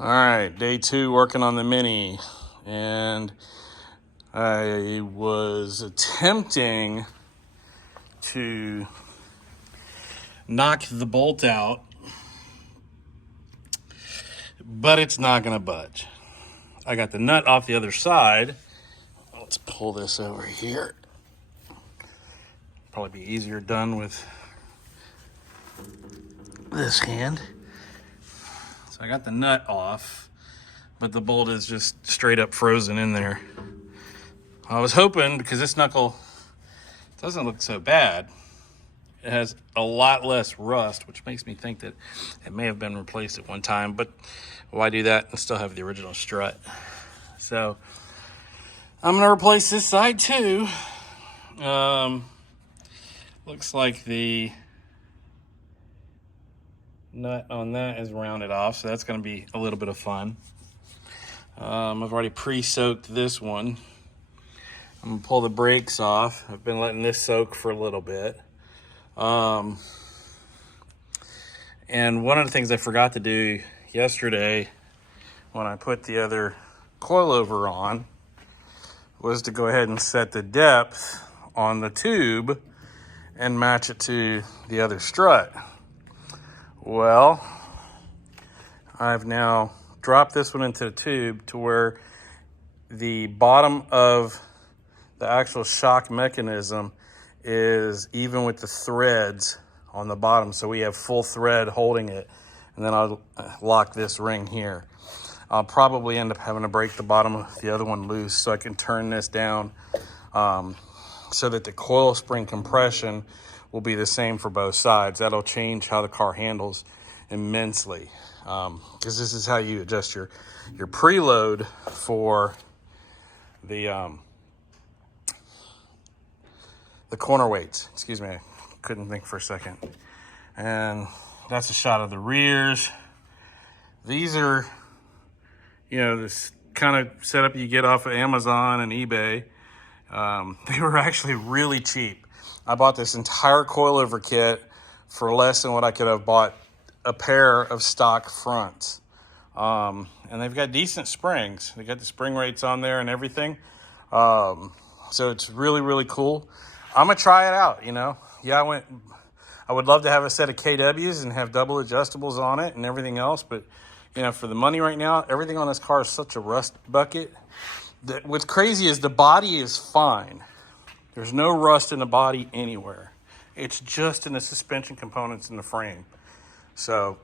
All right, day 2 working on the Mini, and I was attempting to knock the bolt out, but it's not gonna budge. I got the nut off the other side. Let's pull this over here. Probably be easier done with this hand. So I got the nut off, but the bolt is just straight up frozen in there. I was hoping, because this knuckle doesn't look so bad, it has a lot less rust, which makes me think that it may have been replaced at one time, but why do that and still have the original strut? So I'm gonna replace this side too. Looks like the nut on that is rounded off, so that's gonna be a little bit of fun. I've already pre-soaked this one. I'm gonna pull the brakes off. I've been letting this soak for a little bit. And one of the things I forgot to do yesterday when I put the other coilover on was to go ahead and set the depth on the tube and match it to the other strut. Well, I've now dropped this one into the tube to where the bottom of the actual shock mechanism is even with the threads on the bottom, so we have full thread holding it, and then I'll lock this ring here. I'll probably end up having to break the bottom of the other one loose so I can turn this down so that the coil spring compression will be the same for both sides. That'll change how the car handles immensely, because this is how you adjust your preload for the corner weights. Excuse me, I couldn't think for a second. And that's a shot of the rears. These are, this kind of setup you get off of Amazon and eBay. They were actually really cheap. I bought this entire coilover kit for less than what I could have bought a pair of stock fronts. And they've got decent springs. They got the spring rates on there and everything. So it's really, really cool. I'm gonna try it out, Yeah, I would love to have a set of KWs and have double adjustables on it and everything else, but for the money right now, everything on this car is such a rust bucket. What's crazy is the body is fine. There's no rust in the body anywhere. It's just in the suspension components in the frame. So,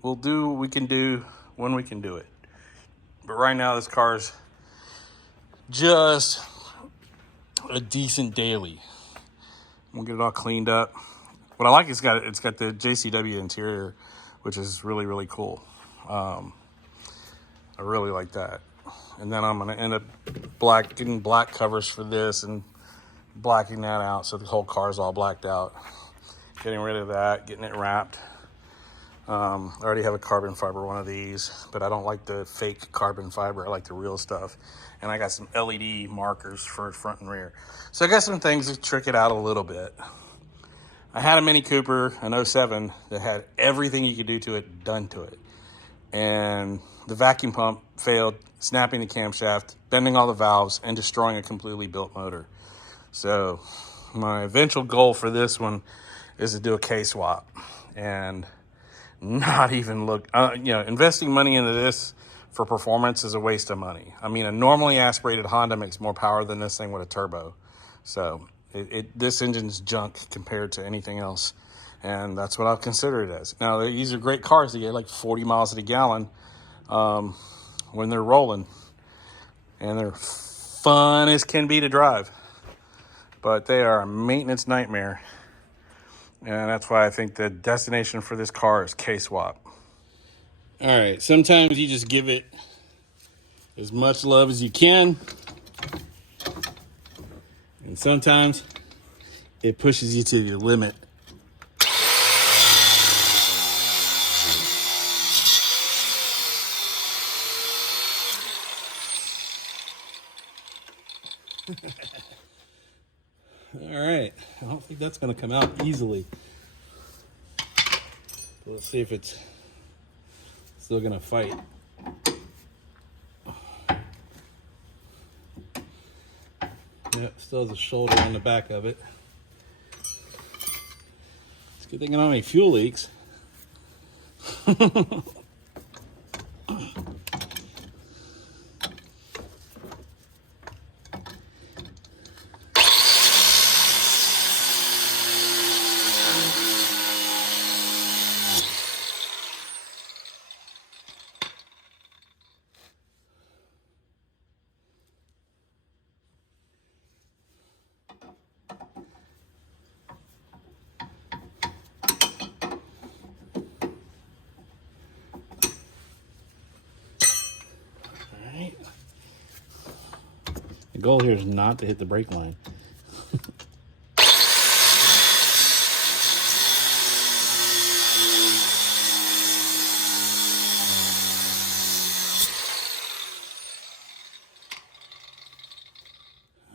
we'll do what we can do when we can do it. But right now, this car's just a decent daily. We'll get it all cleaned up. What I like is it's got the JCW interior, which is really, really cool. I really like that. And then I'm gonna end up getting black covers for this and blacking that out so the whole car's all blacked out. Getting rid of that, getting it wrapped. I already have a carbon fiber one of these, but I don't like the fake carbon fiber. I like the real stuff. And I got some LED markers for front and rear. So I got some things to trick it out a little bit. I had a Mini Cooper, an 07, that had everything you could do to it done to it. And the vacuum pump failed, snapping the camshaft, bending all the valves, and destroying a completely built motor. So my eventual goal for this one is to do a K-swap. And not even look, investing money into this for performance is a waste of money. I mean, a normally aspirated Honda makes more power than this thing with a turbo. So this engine's junk compared to anything else. And that's what I'll consider it as. Now, these are great cars. They get like 40 miles to the gallon when they're rolling. And they're fun as can be to drive. But they are a maintenance nightmare. And that's why I think the destination for this car is K-swap. All right, sometimes you just give it as much love as you can. And sometimes it pushes you to the limit. All right, I don't think that's gonna come out easily. Let's see if it's still gonna fight. Yep, still has a shoulder on the back of it. It's a good thing I don't have any fuel leaks. The goal here is not to hit the brake line.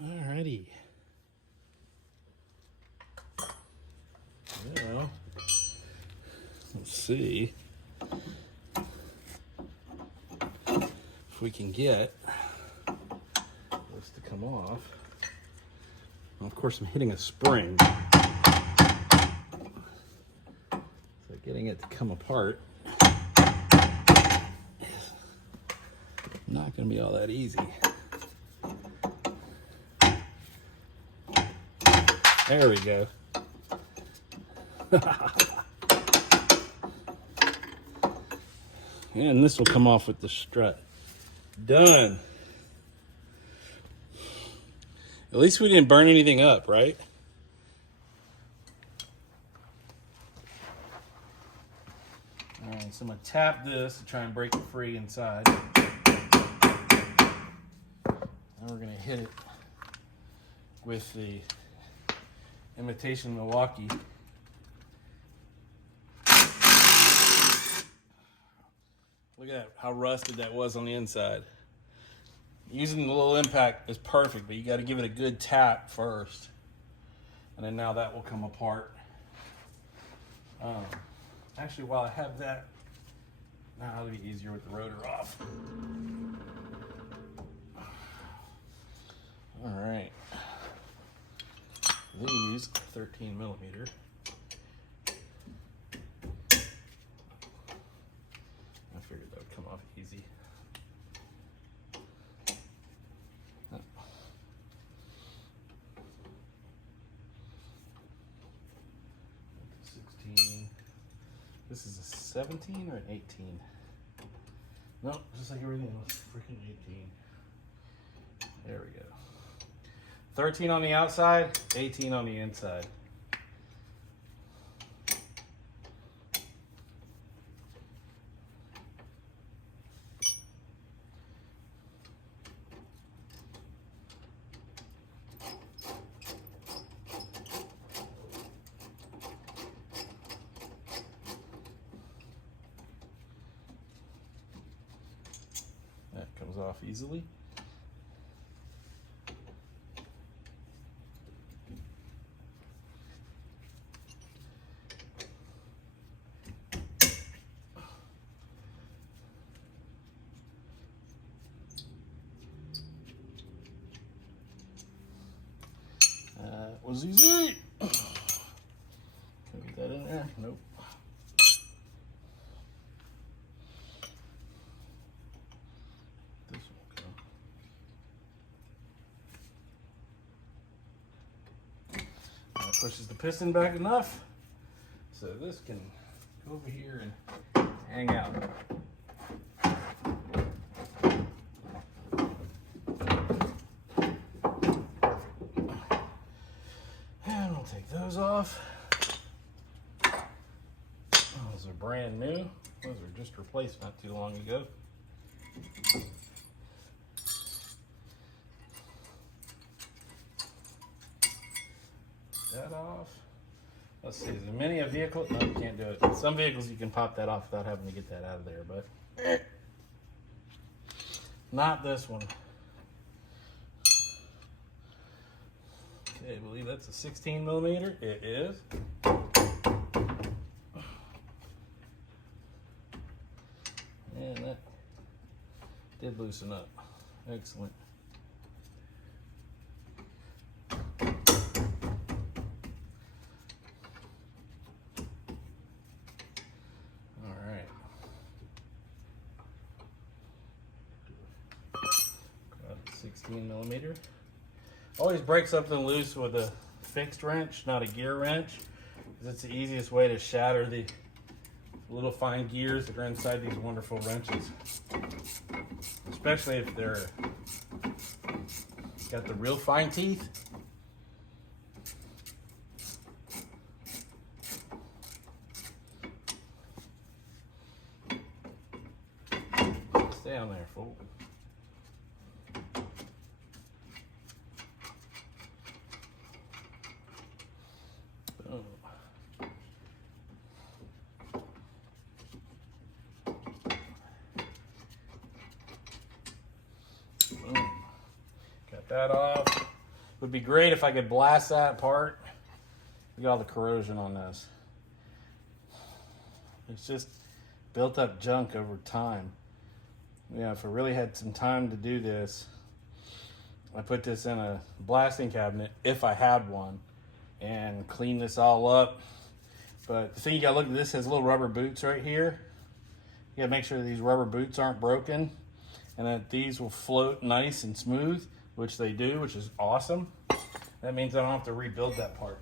Alrighty. Well, let's see if we can get this to come off. Well, of course, I'm hitting a spring, so getting it to come apart is not going to be all that easy. There we go. And this will come off with the strut. Done. At least we didn't burn anything up, right? All right, so I'm gonna tap this to try and break it free inside. Now we're gonna hit it with the imitation Milwaukee. Look at that, how rusted that was on the inside. Using the little impact is perfect, but you got to give it a good tap first. And then now that will come apart. Actually, while I have that, now it'll be easier with the rotor off. All right. These 13 millimeter. I figured that would come off easy. 16. This is a 17 or an 18? Nope, just like everything else. Freaking 18. There we go. 13 on the outside, 18 on the inside. That comes off easily. Was easy. Can I get that in there? Nope. This won't go. That pushes the piston back enough so this can go over here and hang out. Take those off. Those are brand new. Those are just replaced not too long ago. That off. Let's see, is there many a vehicle? No, you can't do it. Some vehicles you can pop that off without having to get that out of there, but not this one. I believe that's a 16 millimeter. It is. Did loosen up. Excellent. All right. 16mm. Always break something loose with a fixed wrench, not a gear wrench, because it's the easiest way to shatter the little fine gears that are inside these wonderful wrenches. Especially if they're got the real fine teeth. Stay on there, fool. Boom. Got that off. Would be great if I could blast that apart. Look at all the corrosion on this. It's just built up junk over time. Yeah, if I really had some time to do this, I put this in a blasting cabinet, if I had one, and clean this all up. But the thing you gotta look at, this has little rubber boots right here. You gotta make sure that these rubber boots aren't broken and that these will float nice and smooth, which they do, which is awesome. That means I don't have to rebuild that part.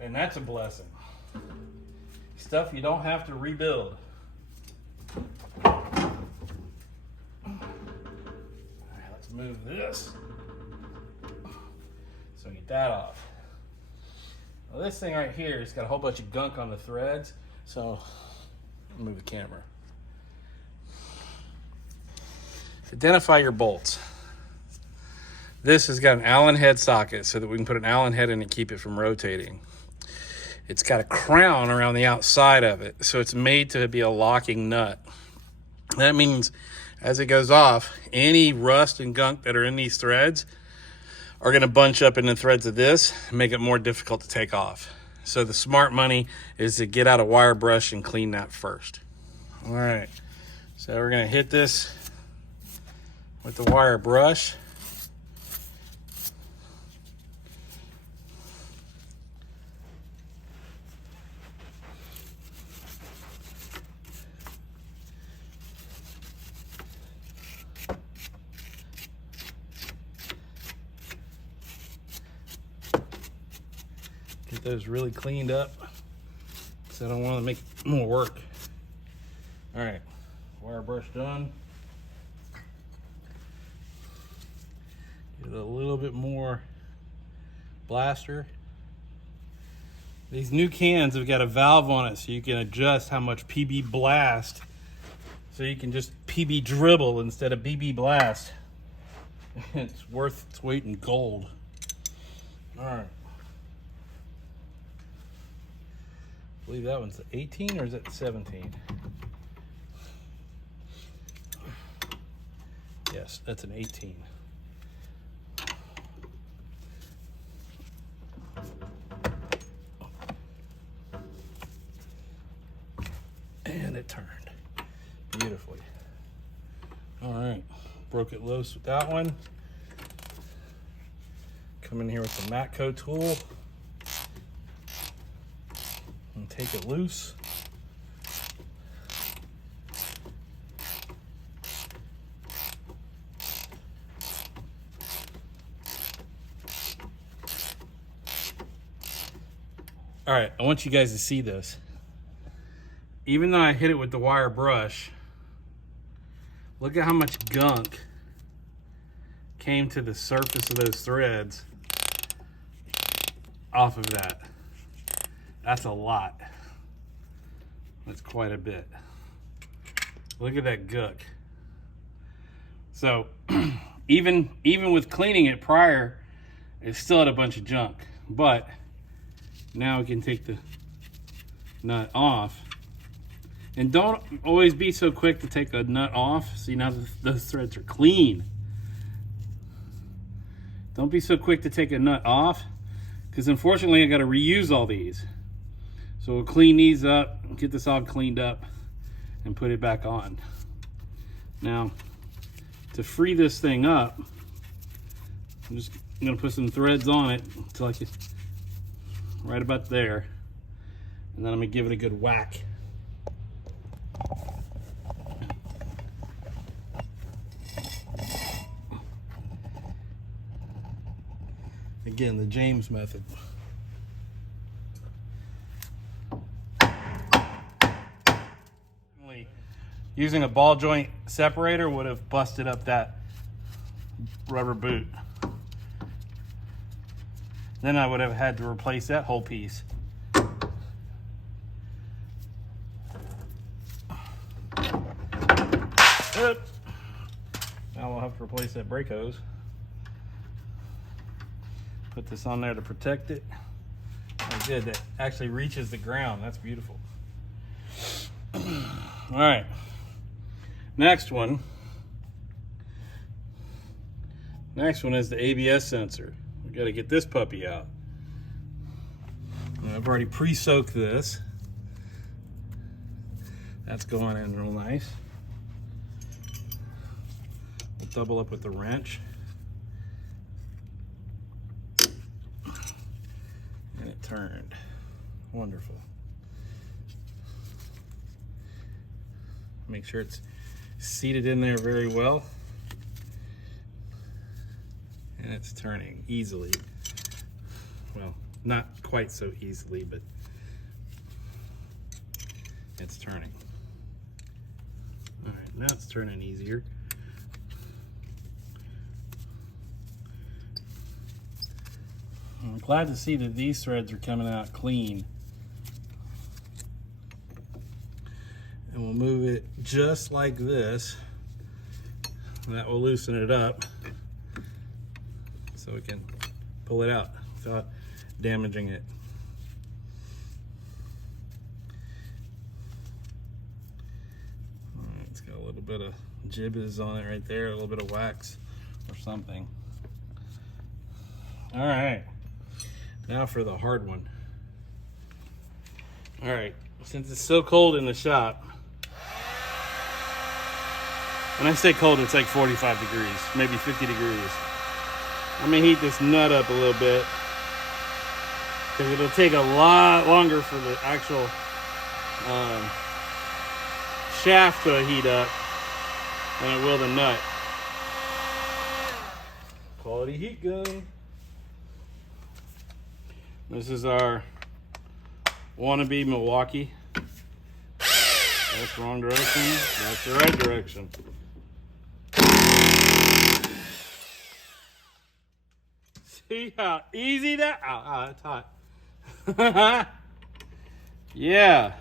And that's a blessing. Stuff you don't have to rebuild. All right, let's move this. So get that off. Well, this thing right here has got a whole bunch of gunk on the threads, so I'll move the camera. Identify your bolts. This has got an Allen head socket so that we can put an Allen head in and keep it from rotating. It's got a crown around the outside of it, so it's made to be a locking nut. That means as it goes off, any rust and gunk that are in these threads are going to bunch up in the threads of this and make it more difficult to take off. So the smart money is to get out a wire brush and clean that first. All right, so we're going to hit this with the wire brush. Get those really cleaned up, so I don't want to make more work. All right, wire brush done. Get a little bit more blaster. These new cans have got a valve on it so you can adjust how much PB blast, so you can just PB dribble instead of BB blast. It's worth its weight in gold. All right. I believe that one's 18 or is it 17? Yes, that's an 18. And it turned beautifully. All right, broke it loose with that one. Come in here with the Matco tool and take it loose. All right, I want you guys to see this. Even though I hit it with the wire brush, look at how much gunk came to the surface of those threads off of that. That's a lot. That's quite a bit. Look at that gunk. So even with cleaning it prior, it still had a bunch of junk. But now we can take the nut off. And don't always be so quick to take a nut off. See, now those threads are clean. Don't be so quick to take a nut off, because unfortunately I got to reuse all these. So we'll clean these up, get this all cleaned up, and put it back on. Now, to free this thing up, I'm gonna put some threads on it until I get right about there. And then I'm gonna give it a good whack. Again, the James method. Using a ball joint separator would have busted up that rubber boot. Then I would have had to replace that whole piece. Now we'll have to replace that brake hose. Put this on there to protect it. Oh, good, that actually reaches the ground. That's beautiful. All right, next one. Next one is the ABS sensor. We got to get this puppy out. And I've already pre-soaked this. That's going in real nice. We'll double up with the wrench. And it turned. Wonderful. Make sure it's seated in there very well. And it's turning easily. Well, not quite so easily, but it's turning. All right, now it's turning easier. I'm glad to see that these threads are coming out clean. And we'll move it just like this. And that will loosen it up so we can pull it out without damaging it. All right, it's got a little bit of gibbets on it right there, a little bit of wax or something. All right, now for the hard one. All right, since it's so cold in the shop, when I say cold, it's like 45 degrees, maybe 50 degrees. I'm gonna heat this nut up a little bit because it'll take a lot longer for the actual shaft to heat up than it will the nut. Quality heat gun. This is our wannabe Milwaukee. That's the wrong direction. That's the right direction. See how easy that? Oh, that's hot. Yeah.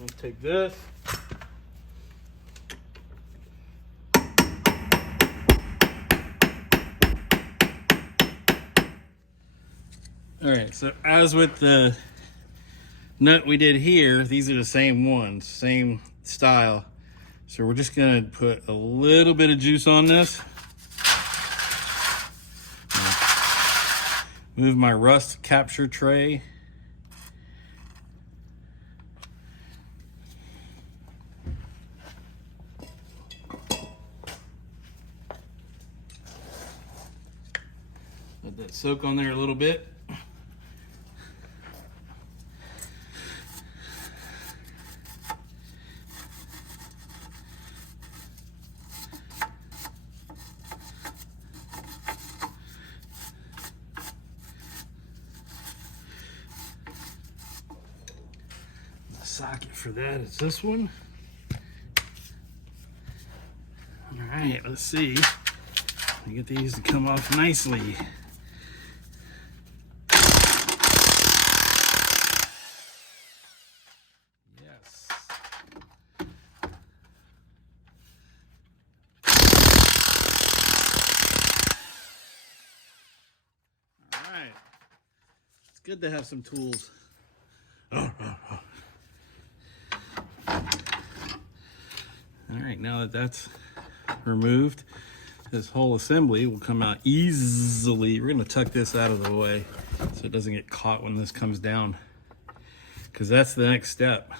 Let's take this. All right, so as with the nut we did here, these are the same ones, same style. So we're just gonna put a little bit of juice on this. Move my rust capture tray. Let that soak on there a little bit. Socket for that is this one. All right, let's see. I get these to come off nicely. Yes. All right. It's good to have some tools. All right, now that that's removed, this whole assembly will come out easily. We're gonna tuck this out of the way so it doesn't get caught when this comes down, because that's the next step.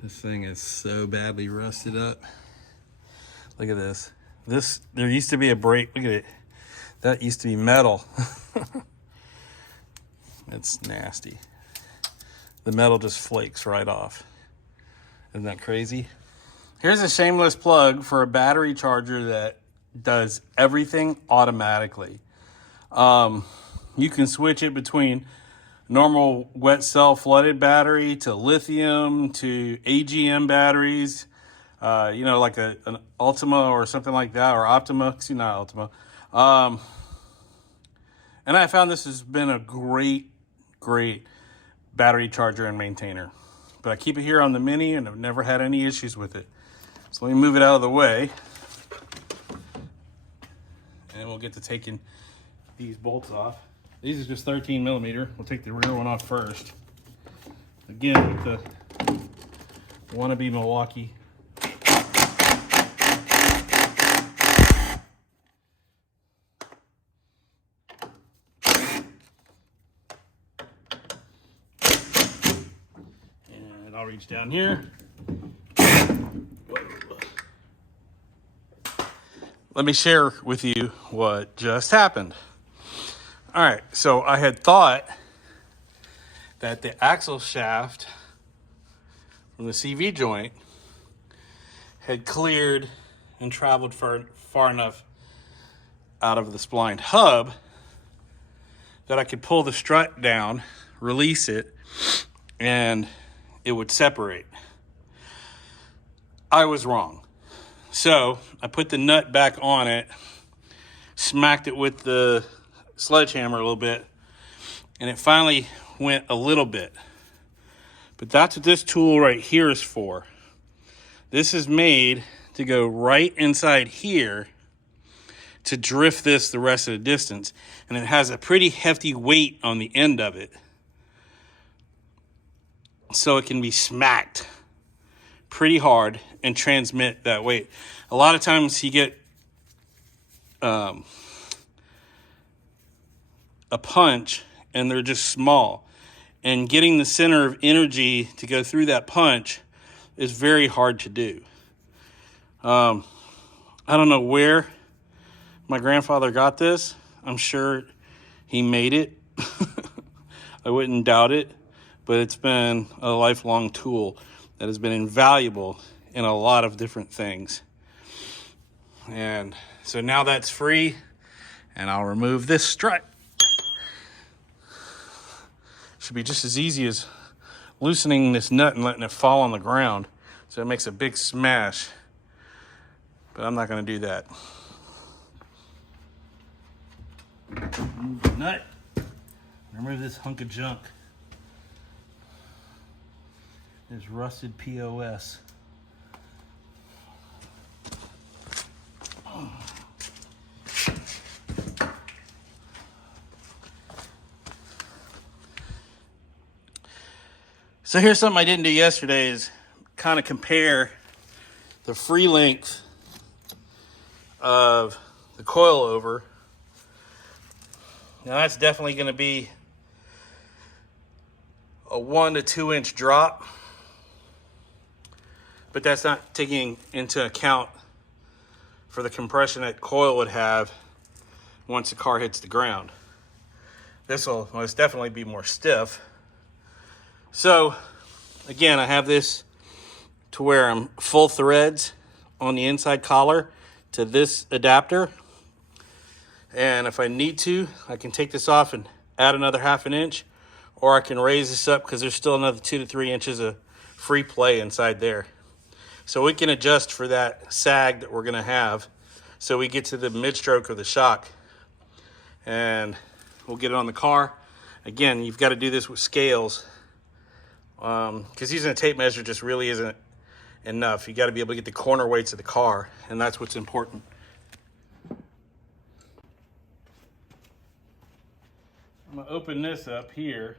This thing is so badly rusted up. Look at this. There used to be a brake. Look at it. That used to be metal. It's nasty. The metal just flakes right off. Isn't that crazy? Here's a shameless plug for a battery charger that does everything automatically. You can switch it between normal wet cell flooded battery to lithium to AGM batteries. Like an Ultima or something like that, or Optima. Excuse me, not Ultima. And I found this has been a great battery charger and maintainer. But I keep it here on the Mini, and I've never had any issues with it. So let me move it out of the way, and we'll get to taking these bolts off. These are just 13 millimeter. We'll take the rear one off first. Again, with the wannabe Milwaukee. And I'll reach down here. Let me share with you what just happened. All right, so I had thought that the axle shaft from the CV joint had cleared and traveled far enough out of the splined hub that I could pull the strut down, release it, and it would separate. I was wrong. So I put the nut back on it, smacked it with the sledgehammer a little bit, and it finally went a little bit. But that's what this tool right here is for. This is made to go right inside here to drift this the rest of the distance. And it has a pretty hefty weight on the end of it, so it can be smacked pretty hard and transmit that weight. A lot of times you get a punch and they're just small, and getting the center of energy to go through that punch is very hard to do. I don't know where my grandfather got this. I'm sure he made it. I wouldn't doubt it, but it's been a lifelong tool that has been invaluable in a lot of different things. And so now that's free, and I'll remove this strut. Should be just as easy as loosening this nut and letting it fall on the ground so it makes a big smash. But I'm not going to do that. Remove the nut. Remove this hunk of junk. This rusted POS. So here's something I didn't do yesterday, is kind of compare the free length of the coilover. Now that's definitely going to be a 1 to 2 inch drop, but that's not taking into account for the compression that coil would have once the car hits the ground. This will most definitely be more stiff. So again, I have this to where I'm full threads on the inside collar to this adapter. And if I need to, I can take this off and add another 1/2 inch, or I can raise this up because there's still another 2 to 3 inches of free play inside there. So we can adjust for that sag that we're gonna have so we get to the mid-stroke of the shock, and we'll get it on the car. Again, you've got to do this with scales, because using a tape measure just really isn't enough. You got to be able to get the corner weights of the car, and that's what's important. I'm gonna open this up here.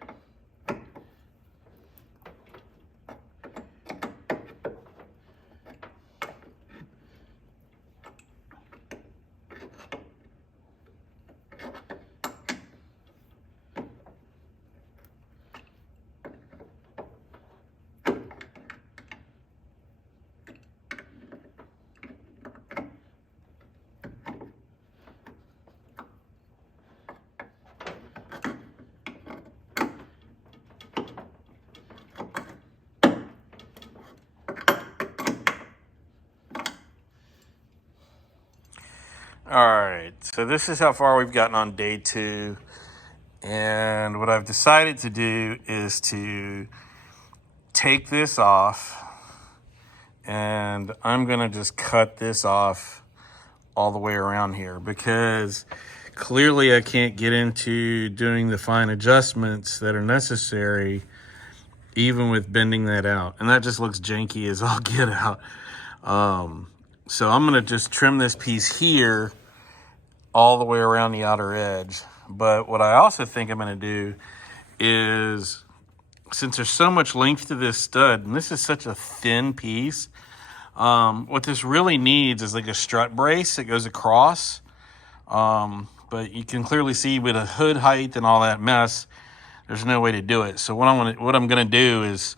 All right, so this is how far we've gotten on day 2. And what I've decided to do is to take this off, and I'm gonna just cut this off all the way around here, because clearly I can't get into doing the fine adjustments that are necessary even with bending that out. And that just looks janky as all get out. So I'm gonna just trim this piece here all the way around the outer edge. But what I also think I'm gonna do is, since there's so much length to this stud, and this is such a thin piece, what this really needs is like a strut brace that goes across. But you can clearly see with a hood height and all that mess, there's no way to do it. So what I'm gonna do is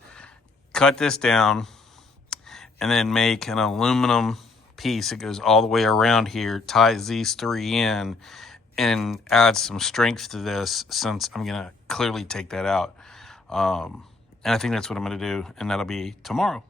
cut this down and then make an aluminum piece that goes all the way around here, ties these 3 in, and add some strength to this, since I'm gonna clearly take that out. And I think that's what I'm gonna do, and that'll be tomorrow.